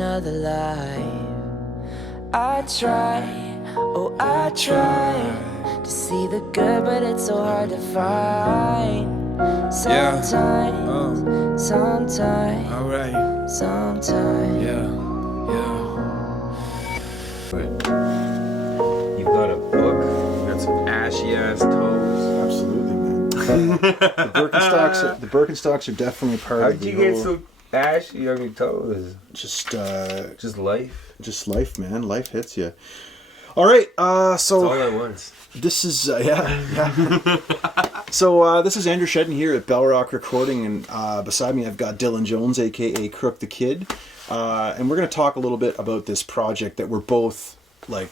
another life. I try, oh I try to see the good, but it's so hard to find. Sometimes, sometimes, alright. sometimes. Yeah. You've got a book, you've got some ashy ass toes. Absolutely, man. The Birkenstocks are definitely part How'd of the you get whole, so ashy on your toes? just life. just life, man. Life hits you. All right, so All at once. this is So this is Andrew Shedden here at Bell Rock Recording, and beside me I've got Dylan Jones, aka Crook the Kid, and we're going to talk a little bit about this project that we're both like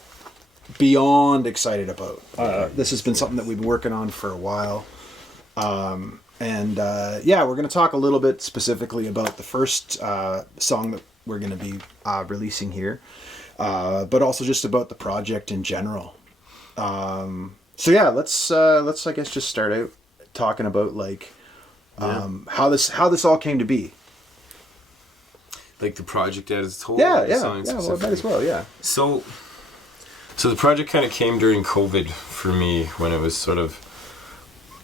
beyond excited about. This has been something that we've been working on for a while, and we're going to talk a little bit specifically about the first song that we're going to be releasing here, but also just about the project in general. So yeah, let's I guess just start out talking about like how this all came to be. Like the project as a whole? Well, might as well, yeah. So the project kind of came during COVID for me, when it was sort of,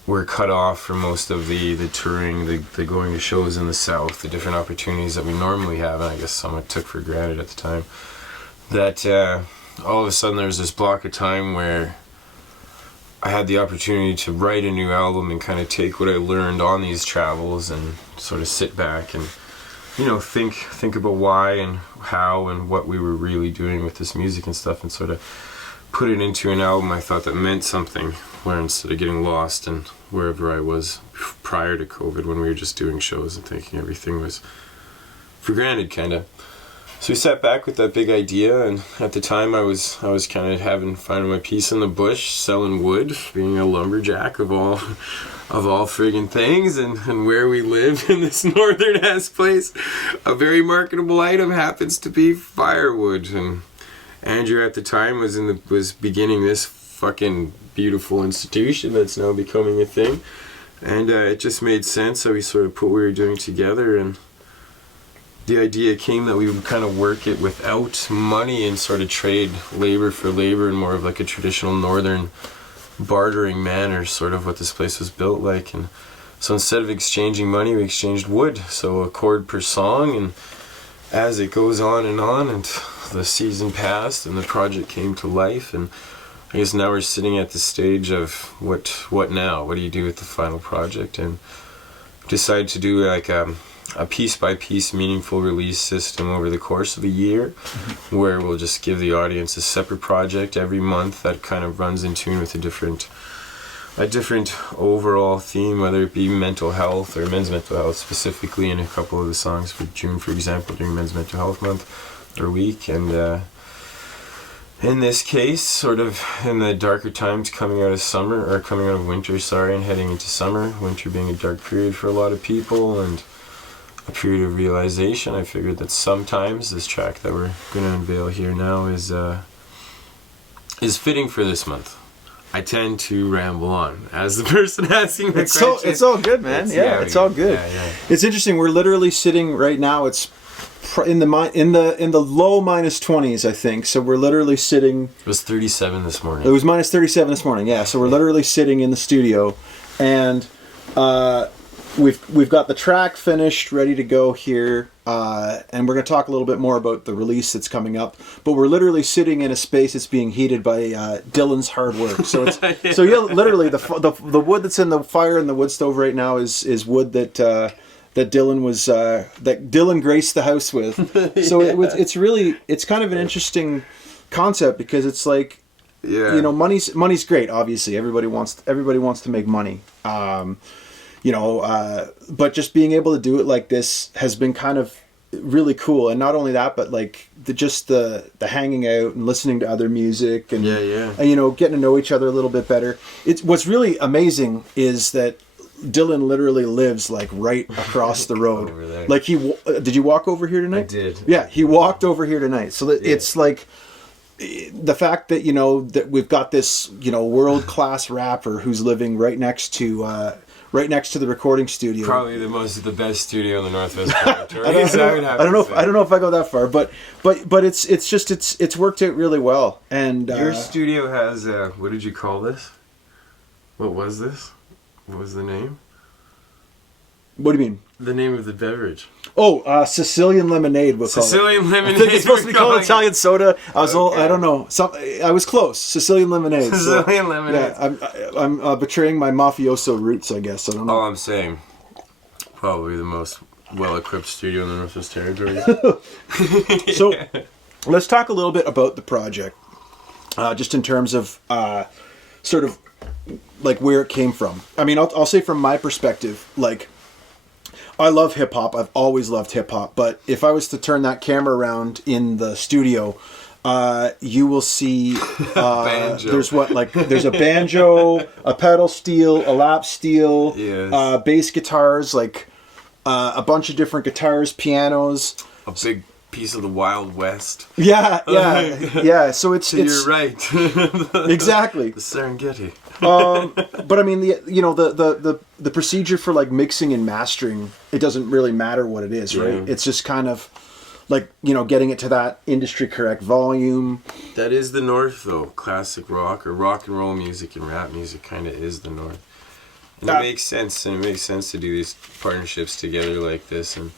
we're cut off from most of the touring, the going to shows in the South, the different opportunities that we normally have, and I guess somewhat took for granted at the time. That all of a sudden there was this block of time where I had the opportunity to write a new album and kind of take what I learned on these travels and sort of sit back and, you know, think about why and how and what we were really doing with this music and stuff, and sort of put it into an album I thought that meant something, where instead of getting lost in wherever I was prior to COVID, when we were just doing shows and thinking everything was for granted, kind of. So we sat back with that big idea, and at the time I was kind of finding my piece in the bush, selling wood, being a lumberjack of all friggin' things, and where we live in this northern ass place, a very marketable item happens to be firewood. And Andrew at the time was beginning this fucking beautiful institution that's now becoming a thing, and it just made sense. So we sort of put what we were doing together, and the idea came that we would kind of work it without money and sort of trade labor for labor in more of like a traditional northern bartering manner, sort of what this place was built like. And so instead of exchanging money, we exchanged wood, so a chord per song. And as it goes on, and the season passed and the project came to life, and I guess now we're sitting at the stage of what now? What do you do with the final project? And decided to do like a piece-by-piece meaningful release system over the course of a year, where we'll just give the audience a separate project every month that kind of runs in tune with a different overall theme, whether it be mental health or men's mental health specifically in a couple of the songs for June, for example, during Men's Mental Health Month or week, and in this case, sort of in the darker times coming out of winter, and heading into summer, winter being a dark period for a lot of people, and a period of realization, I figured that sometimes this track that we're going to unveil here now is fitting for this month. I tend to ramble on as the person asking the question. It's all good, man. It's all good. Yeah. It's interesting. We're literally sitting right now. It's in the low minus 20s, I think. So we're literally sitting. It was 37 this morning. It was minus 37 this morning. Yeah. So we're literally sitting in the studio, and we've got the track finished, ready to go here, and we're going to talk a little bit more about the release that's coming up. But we're literally sitting in a space that's being heated by Dylan's hard work. So it's literally the wood that's in the fire in the wood stove right now is wood that Dylan graced the house with. So it's kind of an interesting concept, because it's like, you know, money's great. Obviously, everybody wants to make money. But just being able to do it like this has been kind of really cool. And not only that, but like the hanging out and listening to other music and, and, you know, getting to know each other a little bit better. What's really amazing is that Dylan literally lives like right across the road. Over there. Like did you walk over here tonight? I did. Yeah, he walked over here tonight. So that it's like the fact that, you know, that we've got this, you know, world-class rapper who's living right next to right next to the recording studio. Probably the best studio in the Northwest Territories. I don't know if I go that far, but it's worked out really well. And your studio has what did you call this? What was this? What was the name? What do you mean? The name of the beverage. Oh, Sicilian lemonade. We'll Sicilian call it. lemonade. I think it's supposed to be called Italian soda. I was Okay. I don't know. I was close. Sicilian lemonade. Sicilian lemonade. Yeah, I'm betraying my mafioso roots, I guess. I don't know. All I'm saying, probably the most well-equipped studio in the Northwest Territories. So, let's talk a little bit about the project, just in terms of sort of like where it came from. I mean, I'll say from my perspective, like, I love hip hop. I've always loved hip hop. But if I was to turn that camera around in the studio, you will see Banjo. there's a banjo, a pedal steel, a lap steel, Yes. bass guitars, like a bunch of different guitars, pianos. A big piece of the Wild West. Yeah. So it's You're right. exactly. The Serengeti. But I mean, the procedure for like mixing and mastering, it doesn't really matter what it is, right? Yeah. It's just kind of like, getting it to that industry correct volume. That is the North, though. Classic rock or rock and roll music and rap music kind of is the North. And it makes sense. And it makes sense to do these partnerships together like this. And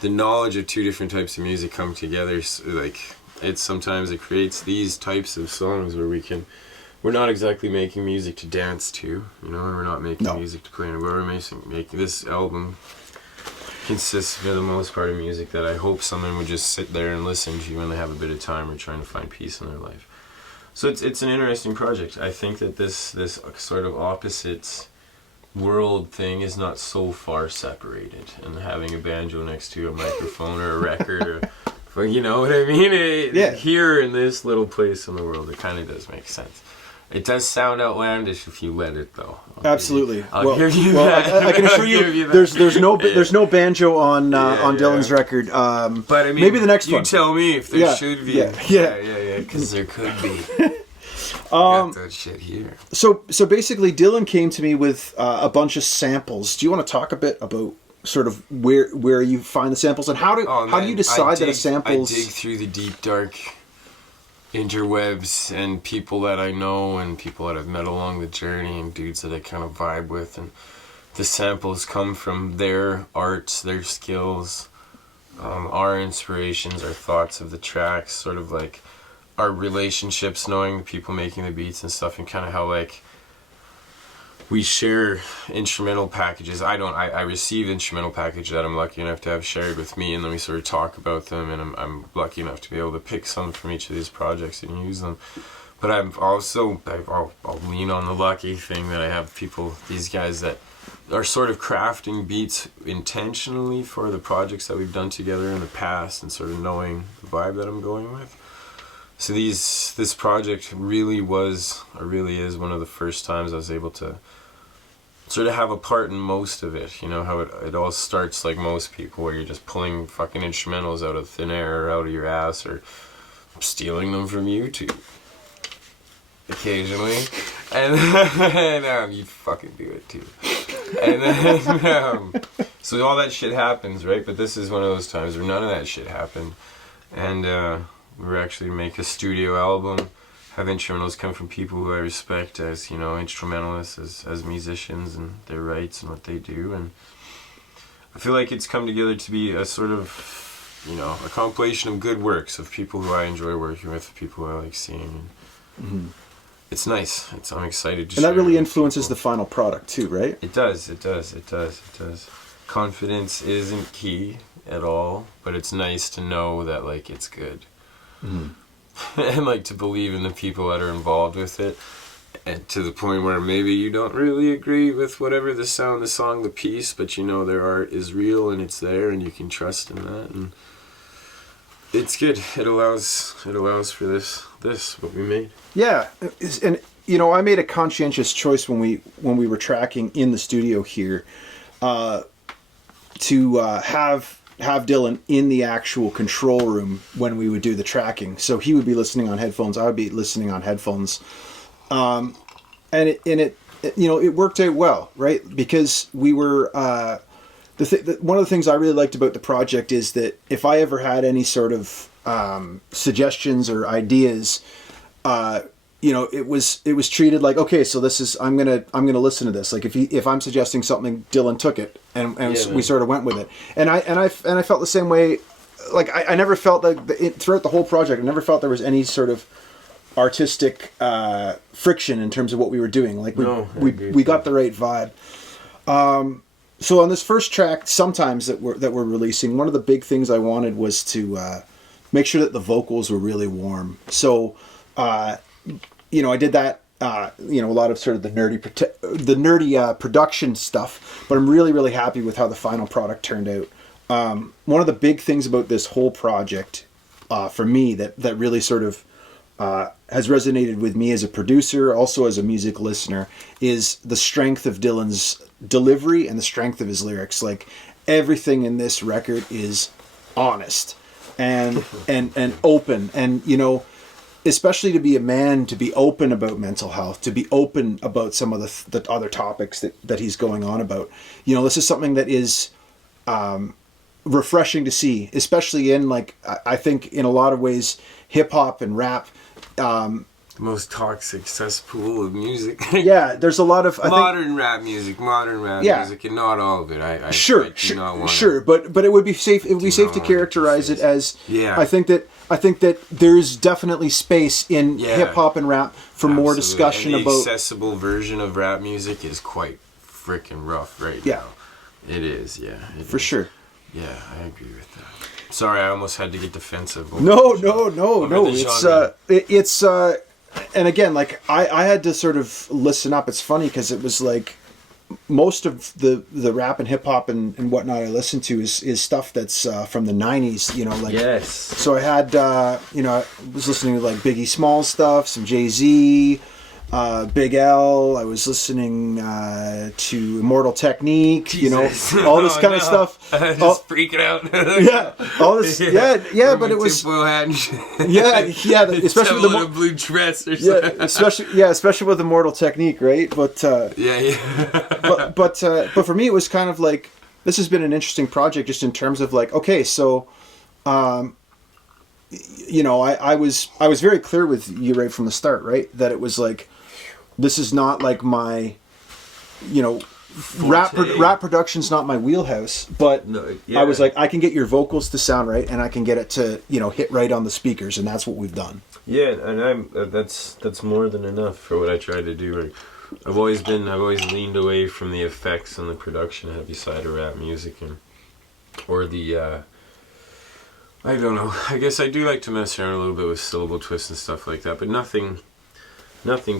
the knowledge of two different types of music come together. Like, sometimes it creates these types of songs where we're not exactly making music to dance to, and we're not making music to play in a bar. We're making this album consists for the most part of music that I hope someone would just sit there and listen to when they have a bit of time or trying to find peace in their life. So it's an interesting project. I think that this sort of opposites world thing is not so far separated, and having a banjo next to a microphone or a record or you know what I mean? Here in this little place in the world, it kind of does make sense. It does sound outlandish if you let it, though. Absolutely. I'll give you that. I can assure you, there's no banjo on Dylan's record. But I mean, maybe the next one. You tell me if there should be. Yeah. Because there could be. Got that shit here. So basically, Dylan came to me with a bunch of samples. Do you want to talk a bit about sort of where you find the samples and how do you decide that a sample's... I dig through the deep dark interwebs and people that I know and people that I've met along the journey and dudes that I kind of vibe with, and the samples come from their arts, their skills, our inspirations, our thoughts of the tracks, sort of like our relationships, knowing the people making the beats and stuff, and kind of how like we share instrumental packages. I receive instrumental packages that I'm lucky enough to have shared with me, and then we sort of talk about them, and I'm lucky enough to be able to pick some from each of these projects and use them. But I'll lean on the lucky thing that I have these guys that are sort of crafting beats intentionally for the projects that we've done together in the past, and sort of knowing the vibe that I'm going with. So this project really is one of the first times I was able to sort of have a part in most of it. You know how it all starts like most people, where you're just pulling fucking instrumentals out of thin air or out of your ass, or stealing them from YouTube occasionally, and you fucking do it too. And then so all that shit happens, right? But this is one of those times where none of that shit happened, and we're actually make a studio album, have instrumentals come from people who I respect as, instrumentalists, as musicians, and their rights and what they do. And I feel like it's come together to be a sort of, a compilation of good works of people who I enjoy working with, people who I like seeing. Mm-hmm. It's nice. I'm excited to share. And that really influences the final product too, right? It does. Confidence isn't key at all, but it's nice to know that, like, it's good. Mm-hmm. And, like, to believe in the people that are involved with it, and to the point where maybe you don't really agree with whatever the sound, the song, the piece, but their art is real and it's there, and you can trust in that, and it's good. It allows for this what we made. Yeah, and I made a conscientious choice when we were tracking in the studio here, to have Dylan in the actual control room when we would do the tracking. So he would be listening on headphones, I would be listening on headphones, and it you know, it worked out well, right? Because we were one of the things I really liked about the project is that if I ever had any sort of suggestions or ideas, you know, it was treated like, okay, so this is I'm gonna listen to this. Like if I'm suggesting something, Dylan took it, and we sort of went with it. And I felt the same way. Like I never felt like throughout the whole project, I never felt there was any sort of artistic friction in terms of what we were doing. Like we got the right vibe. So on this first track, sometimes that we're releasing, one of the big things I wanted was to make sure that the vocals were really warm. So you know, I did that. You know, a lot of sort of the nerdy production stuff, but I'm really happy with how the final product turned out. One of the big things about this whole project, for me, that really sort of has resonated with me as a producer, also as a music listener, is the strength of Dylan's delivery and the strength of his lyrics. Like everything in this record is honest and open, and you know, especially to be a man, to be open about mental health, to be open about some of the other topics that he's going on about. You know, this is something that is refreshing to see, especially in, like, I think in a lot of ways, hip hop and rap. Most toxic cesspool of music. Yeah, there's a lot of modern rap music, and not all of it. I do not want sure, but it would be safe. It would be safe to characterize it as. Yeah. I think that there's definitely space in hip hop and rap for more discussion and the about. accessible version of rap music is quite freaking rough right now. It is, for sure. Yeah, I agree with that. Sorry, I almost had to get defensive. No. It's and again, like I had to sort of listen up. It's funny because it was like most of the rap and hip hop and whatnot I listen to is stuff that's from the 90s, you know, like. Yes. So I had you know, I was listening to like Biggie Smalls stuff, some Jay-Z, Big L. I was listening to Immortal Technique, Jesus. you know, all this kind of stuff. Just freaking out. All this, yeah, but it was, especially with the blue dress or something. especially with Immortal Technique, right? But but for me, it was kind of like, this has been an interesting project, just in terms of like, okay, so. You know, I was very clear with you right from the start, right? That it was like, this is not like my, you know, rap production's not my wheelhouse, but I was like, I can get your vocals to sound right, and I can get it to, you know, hit right on the speakers, and that's what we've done. Yeah, and that's more than enough for what I tried to do. I've always leaned away from the effects and the production heavy side of rap music, or the I don't know. I guess I do like to mess around a little bit with syllable twists and stuff like that, but nothing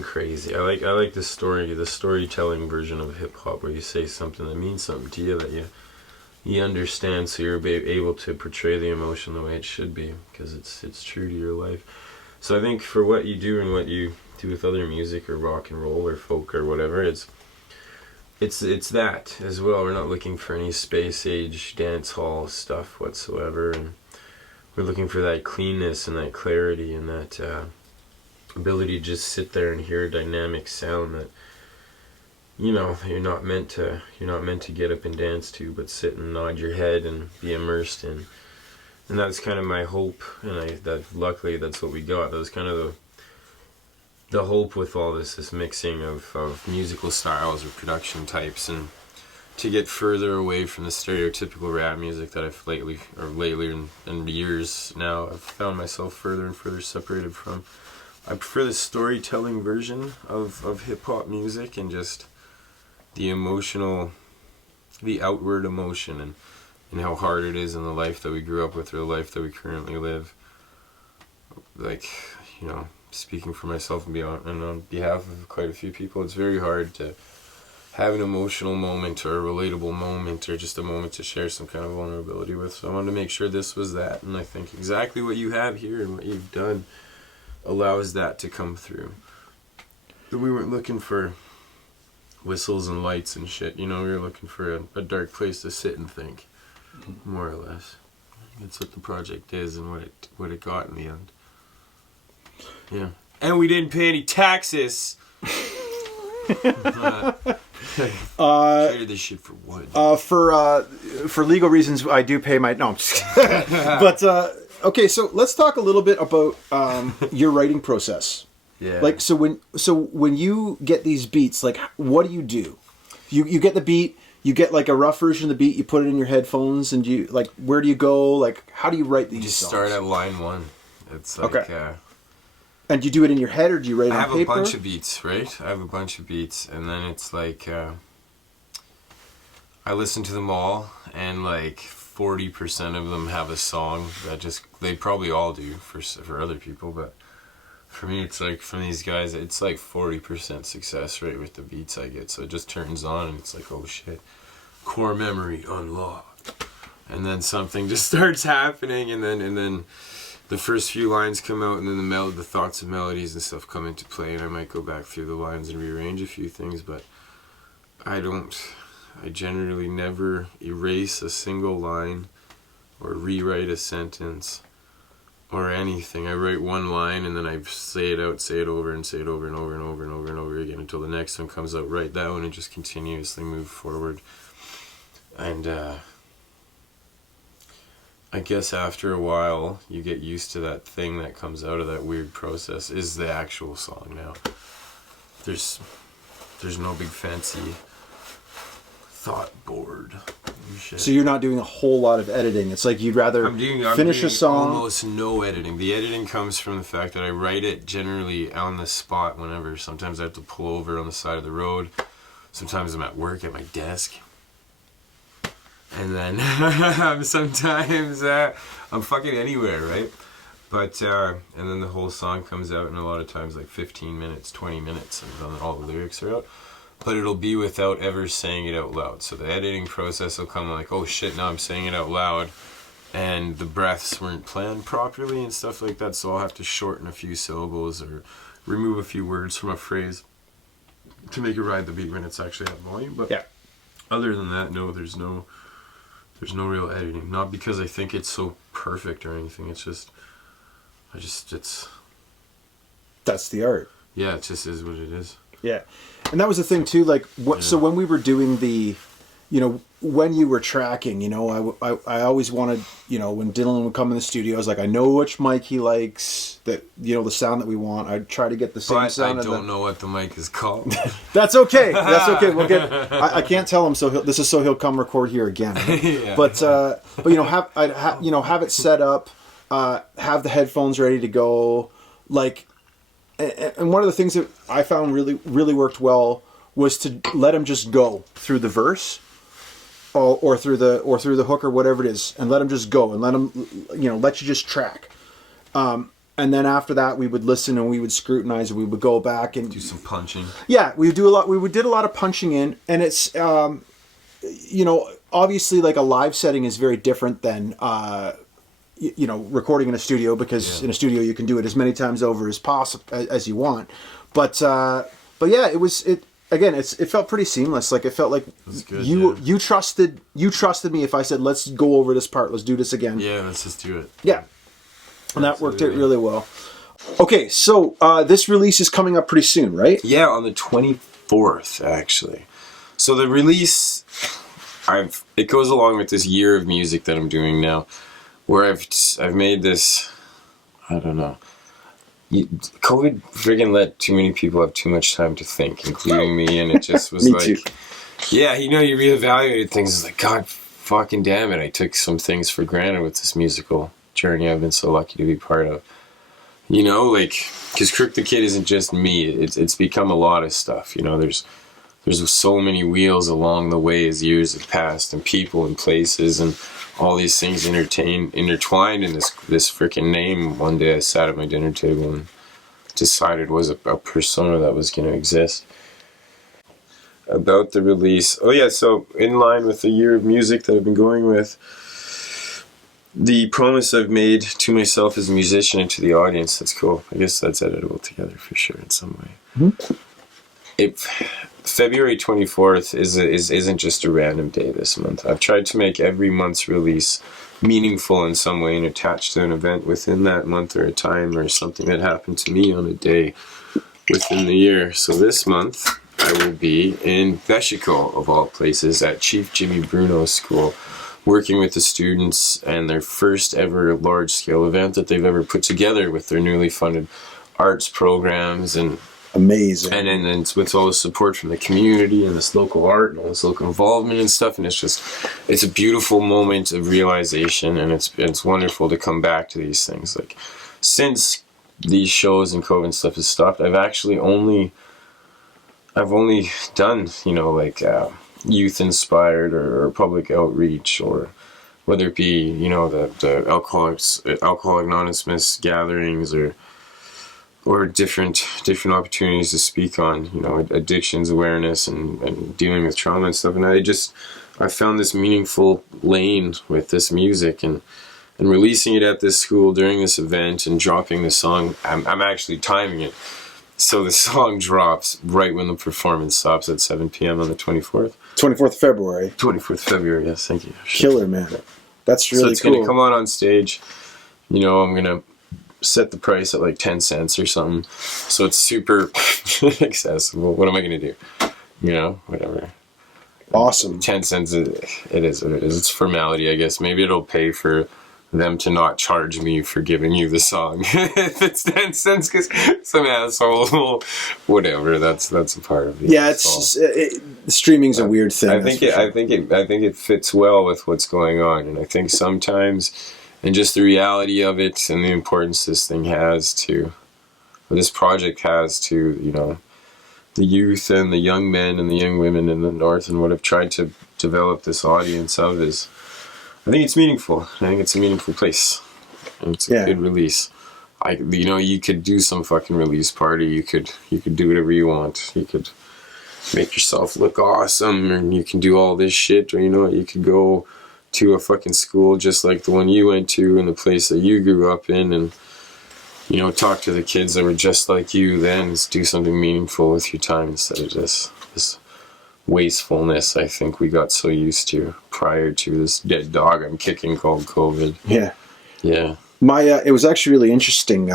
crazy. I like the storytelling version of hip hop, where you say something that means something to you, that you understand, so you're able to portray the emotion the way it should be, because it's true to your life. So I think for what you do and what you do with other music or rock and roll or folk or whatever, it's that as well. We're not looking for any space age dance hall stuff whatsoever, and we're looking for that cleanness and that clarity and that ability to just sit there and hear a dynamic sound that, you know, you're not meant to get up and dance to, but sit and nod your head and be immersed in. And that's kind of my hope, and luckily that's what we got. That was kind of the hope with all this mixing of musical styles or production types, and to get further away from the stereotypical rap music that I've lately in years now, I've found myself further and further separated from. I prefer the storytelling version of hip-hop music, and just the outward emotion, and how hard it is in the life that we grew up with, or the life that we currently live. Like, you know, speaking for myself and on behalf of quite a few people, it's very hard to have an emotional moment or a relatable moment, or just a moment to share some kind of vulnerability with. So I wanted to make sure this was that, and I think exactly what you have here and what you've done allows that to come through. We weren't looking for whistles and lights and shit, you know, we were looking for a dark place to sit and think, more or less. That's what the project is, and what it got in the end. Yeah. And we didn't pay any taxes. Traded this shit for wood. For legal reasons, I do pay my. No, I'm just kidding. But okay, so let's talk a little bit about your writing process. Yeah. Like, so when you get these beats, like, what do? You get the beat, you get like a rough version of the beat, you put it in your headphones, and you like, where do you go? Like, how do you write these Just songs? start at line 1. It's like, okay. And you do it in your head, or do you write it on paper? I have a bunch of beats, right? I have a bunch of beats, and then it's like, I listen to them all, and like 40% of them have a song that just, they probably all do for other people, but for me, it's like, from these guys, it's like 40% success rate with the beats I get. So it just turns on and it's like, oh shit, core memory unlocked. And then something just starts happening, and then the first few lines come out, and then the thoughts and melodies and stuff come into play, and I might go back through the lines and rearrange a few things, but I generally never erase a single line or rewrite a sentence or anything. I write one line and then I say it out, say it over and say it over and over and over and over and over again until the next one comes out. Write that one and just continuously move forward. And I guess after a while you get used to that thing that comes out of that weird process is the actual song now. There's no big fancy thought board. Shit. So you're not doing a whole lot of editing. It's like you'd rather finish a song. Almost no editing. The editing comes from the fact that I write it generally on the spot whenever. Sometimes I have to pull over on the side of the road. Sometimes I'm at work at my desk. And then sometimes I'm fucking anywhere, right? But and then the whole song comes out in a lot of times like 15 minutes, 20 minutes, and then all the lyrics are out. But it'll be without ever saying it out loud. So the editing process will come like, oh shit, now I'm saying it out loud, and the breaths weren't planned properly and stuff like that, so I'll have to shorten a few syllables or remove a few words from a phrase to make it ride the beat when it's actually at volume. But yeah, other than that, no, there's no real editing. Not because I think it's so perfect or anything, it's just that's the art. Yeah, it just is what it is. Yeah. And that was the thing too, like, so when we were doing the, when you were tracking, I always wanted, when Dylan would come in the studio, I was like, I know which mic he likes, that, the sound that we want. I'd try to get the same sound. I don't know what the mic is called. That's okay. That's okay. We'll get, I can't tell him, so he'll come record here again. Yeah. But have it set up, have the headphones ready to go, like. And one of the things that I found really, really worked well was to let him just go through the verse, or through the hook or whatever it is, and let him just go and let him, let you just track. And then after that, we would listen and we would scrutinize and we would go back and do some punching. Yeah, we did a lot of punching in, and it's obviously like a live setting is very different than. Recording in a studio, because in a studio you can do it as many times over as possible as you want. But yeah, it felt pretty seamless. Like, it felt like good, you trusted me if I said, let's go over this part, let's do this again. Yeah, let's just do it. Yeah. And that worked out really well. Okay, so this release is coming up pretty soon, right? Yeah, on the 24th, actually. So the release, it goes along with this year of music that I'm doing now, where I've made this, I don't know. COVID friggin' let too many people have too much time to think, including me, and it just was me like, too. Yeah, you reevaluated things. It's like, God fucking damn it, I took some things for granted with this musical journey I've been so lucky to be part of. Because Crook the Kid isn't just me. It's become a lot of stuff. There's so many wheels along the way as years have passed, and people and places and all these things intertwined in this freaking name. One day I sat at my dinner table and decided was a persona that was going to exist. About the release, so in line with the year of music that I've been going with, the promise I've made to myself as a musician and to the audience, that's cool. I guess that's editable together for sure in some way. Mm-hmm. February 24th isn't just a random day this month. I've tried to make every month's release meaningful in some way and attached to an event within that month or a time or something that happened to me on a day within the year. So this month, I will be in Veshico, of all places, at Chief Jimmy Bruno's school, working with the students and their first ever large-scale event that they've ever put together with their newly funded arts programs and Amazing. and it's with all the support from the community and this local art and all this local involvement and stuff, and it's a beautiful moment of realization, and it's wonderful to come back to these things. Like, since these shows and COVID and stuff has stopped, I've only done, like youth inspired or public outreach, or whether it be, the Alcoholic Anonymous gatherings, or different opportunities to speak on, addictions awareness and dealing with trauma and stuff. And I found this meaningful lane with this music, and releasing it at this school during this event and dropping the song. I'm actually timing it, so the song drops right when the performance stops at 7 p.m. on the 24th. 24th February. 24th February, yes, thank you. Killer, man. That's really cool. So it's going to come on stage. I'm going to set the price at like 10 cents or something, so it's super accessible. What am I going to do? Whatever. Awesome. 10 cents, it is what it is. It's formality, I guess. Maybe it'll pay for them to not charge me for giving you the song. If it's 10 cents because some asshole will, whatever, that's a part of it. Yeah, streaming's a weird thing. I think it fits well with what's going on, and I think sometimes, and just the reality of it and the importance this project has to, the youth and the young men and the young women in the North, and what I've tried to develop this audience of is, I think it's meaningful. I think it's a meaningful place. And it's a good release. You could do some fucking release party. You could do whatever you want. You could make yourself look awesome, and you can do all this shit, or you could go to a fucking school just like the one you went to and the place that you grew up in, and talk to the kids that were just like you then. Do something meaningful with your time instead of this wastefulness I think we got so used to prior to this dead dog I'm kicking called COVID. Yeah. It was actually really interesting.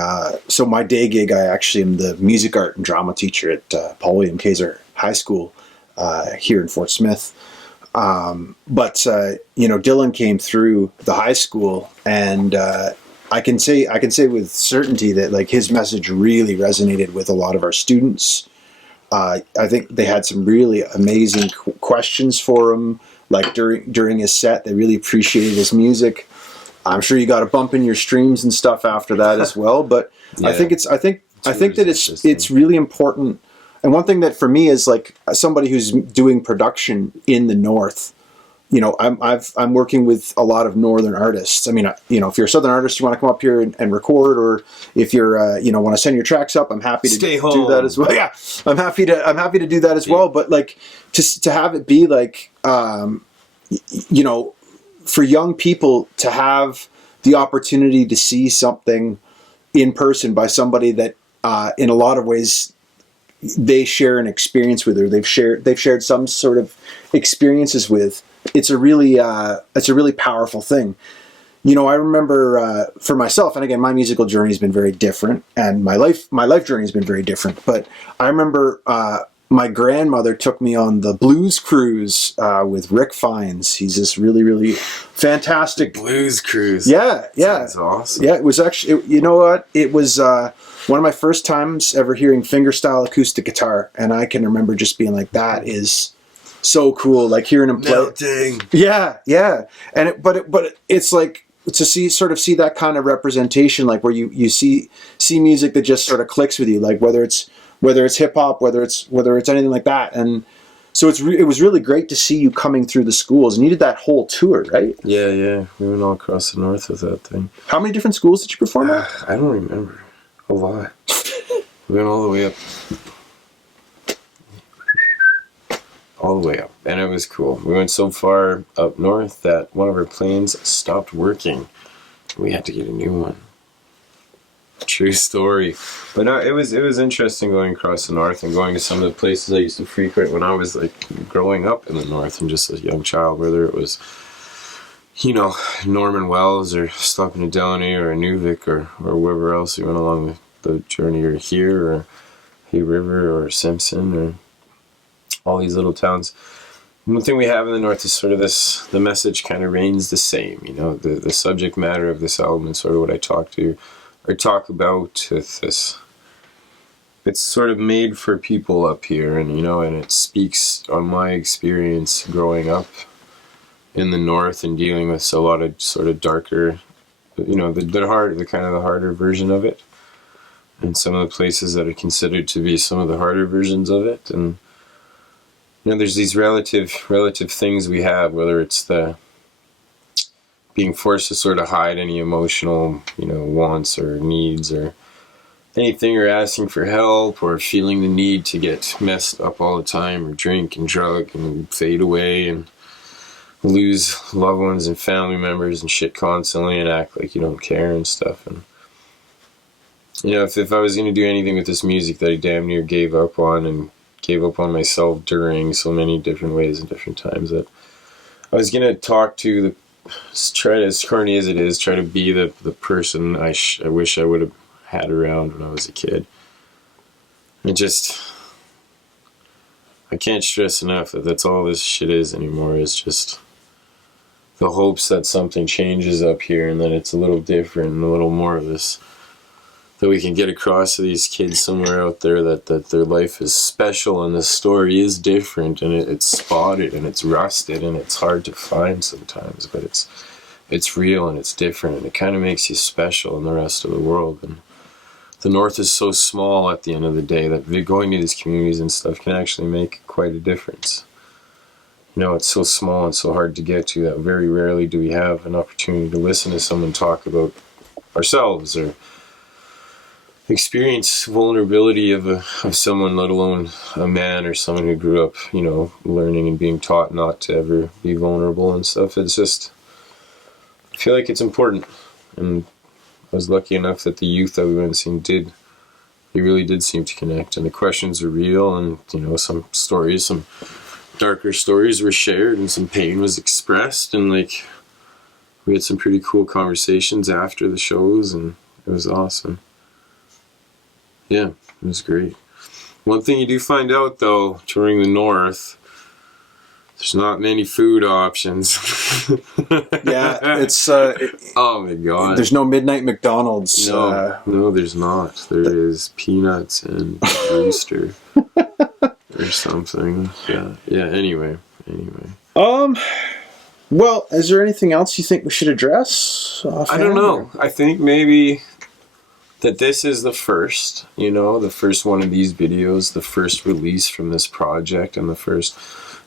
So my day gig, I actually am the music, art, and drama teacher at Paul William Kaiser High School here in Fort Smith. But Dylan came through the high school, and I can say with certainty that like his message really resonated with a lot of our students. I think they had some really amazing questions for him. Like during his set, they really appreciated his music. I'm sure you got a bump in your streams and stuff after that as well. But yeah, I think it's really important. And one thing that for me is like somebody who's doing production in the North, I'm working with a lot of Northern artists. I mean, if you're a Southern artist, you want to come up here and record, or if you're, want to send your tracks up, I'm happy to do that as well. Yeah, I'm happy to do that as well. But like to have it be like, for young people to have the opportunity to see something in person by somebody that, in a lot of ways, they share an experience with, or they've shared some sort of experiences with. It's a really powerful thing. I remember for myself, and again, my musical journey has been very different, and my life journey has been very different. But I remember my grandmother took me on the blues cruise with Rick Fiennes. He's this really, really fantastic blues cruise. Yeah. That's awesome. Yeah, it was actually. You know what? It was one of my first times ever hearing fingerstyle acoustic guitar, and I can remember just being like, "That is so cool!" Like hearing him play. Melting. Yeah. And but it's like to see that kind of representation, like where you see music that just sort of clicks with you, like whether it's hip hop, whether it's anything like that. And so it was really great to see you coming through the schools, and you did that whole tour, right? Yeah. We went all across the North with that thing. How many different schools did you perform at? I don't remember. A lot. We went all the way up. All the way up. And it was cool. We went so far up north that one of our planes stopped working. We had to get a new one. True story. But no, it was interesting going across the North and going to some of the places I used to frequent when I was like growing up in the North and just a young child, whether it was Norman Wells or stopping at Delaney or Newvik or wherever else you went along the journey, or here or Hay River or Simpson or all these little towns. One thing we have in the north is sort of this, the message kind of reigns the same, you know, the subject matter of this album and sort of what I talk about with this. It's sort of made for people up here, and you know, and it speaks on my experience growing up in the north and dealing with a lot of sort of darker, you know, the kind of the harder version of it, and some of the places that are considered to be some of the harder versions of it. And you know, there's these relative things we have, whether it's the being forced to sort of hide any emotional, you know, wants or needs or anything, or asking for help, or feeling the need to get messed up all the time, or drink and drug and fade away and lose loved ones and family members and shit constantly and act like you don't care and stuff. And you know, if I was going to do anything with this music that I damn near gave up on, and gave up on myself during so many different ways and different times, that I was going to talk to try to, as corny as it is, try to be the person I wish I would have had around when I was a kid. I can't stress enough that that's all this shit is anymore, is just the hopes that something changes up here and that it's a little different and a little more of this, that we can get across to these kids somewhere out there that their life is special and the story is different, and it's spotted and it's rusted and it's hard to find sometimes, but it's real and it's different, and it kind of makes you special in the rest of the world. And the north is so small at the end of the day that going to these communities and stuff can actually make quite a difference. You know, it's so small and so hard to get to that very rarely do we have an opportunity to listen to someone talk about ourselves or experience vulnerability of someone, let alone a man or someone who grew up, you know, learning and being taught not to ever be vulnerable and stuff. It's just, I feel like it's important. And I was lucky enough that the youth that we went and seen really did seem to connect, and the questions are real, and you know, some darker stories were shared, and some pain was expressed, and like we had some pretty cool conversations after the shows, and it was awesome. Yeah, it was great. One thing you do find out though, touring the north, there's not many food options. Yeah, it's oh my god. There's no midnight McDonald's. No, there's not. There is peanuts and rooster or something. Yeah. Anyway. Well, is there anything else you think we should address? I don't know. I think maybe that this is the first one of these videos, the first release from this project, and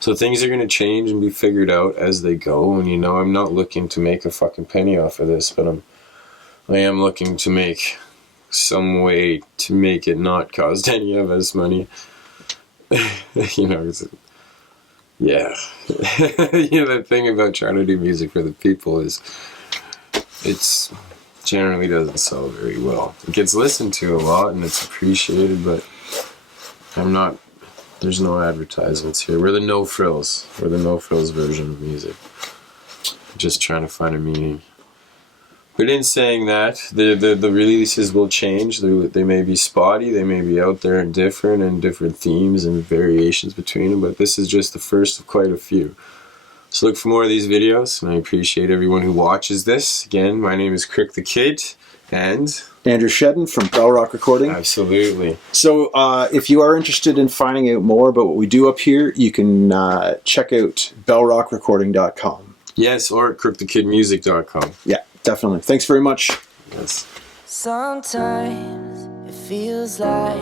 so things are going to change and be figured out as they go. And you know, I'm not looking to make a fucking penny off of this, but I am looking to make some way to make it not cost any of us money. You know, yeah. You know, the thing about trying to do music for the people is it's generally doesn't sell very well. It gets listened to a lot and it's appreciated, but there's no advertisements here. We're the no frills. We're the no frills version of music. Just trying to find a meaning. But in saying that, the releases will change. They may be spotty, they may be out there and different themes and variations between them, but this is just the first of quite a few. So look for more of these videos, and I appreciate everyone who watches this. Again, my name is Crook the Kid, and Andrew Shedden from Bell Rock Recording. Absolutely. So if you are interested in finding out more about what we do up here, you can check out bellrockrecording.com. Yes, or crookthekidmusic.com. Yeah, definitely. Thanks very much. Yes. Sometimes it feels like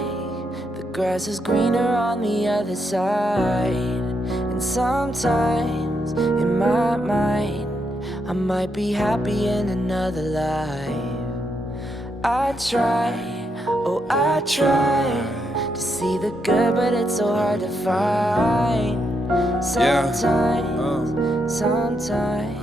the grass is greener on the other side. And sometimes in my mind I might be happy in another life. I try to see the good, but it's so hard to find. Sometimes, Alright. sometimes